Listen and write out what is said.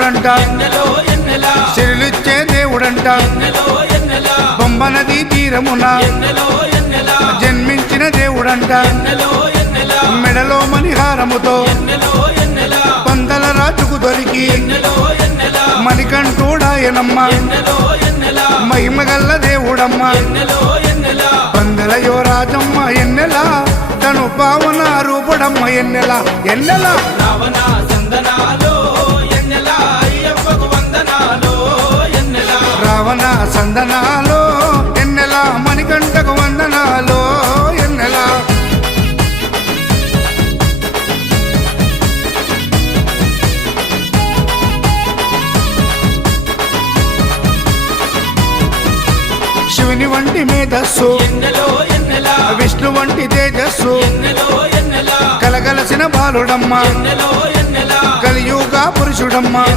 దేవుడంట సిరులిచ్చే దేవుడంట పంబ నదీ తీరమున జన్మించిన దేవుడంట మెడలో మణిహారముతో పందల రాజుకు దొరికి మణికంఠుడాయనమ్మ మహిమగల్ల దేవుడమ్మ పందల యువరాజమ్మ ఎన్నెలా తను పావన రూపుడమ్మ ఎన్నెలా ఎన్నెలా రావణ సందనాలో ఎన్నెలా మణికంఠకు వందనాలో ఎన్నెలా శివుని వంటి మేధస్సు విష్ణు వంటి తేజస్సు కలగలసిన బాలుడమ్మ కలియుగ పురుషుడమ్మ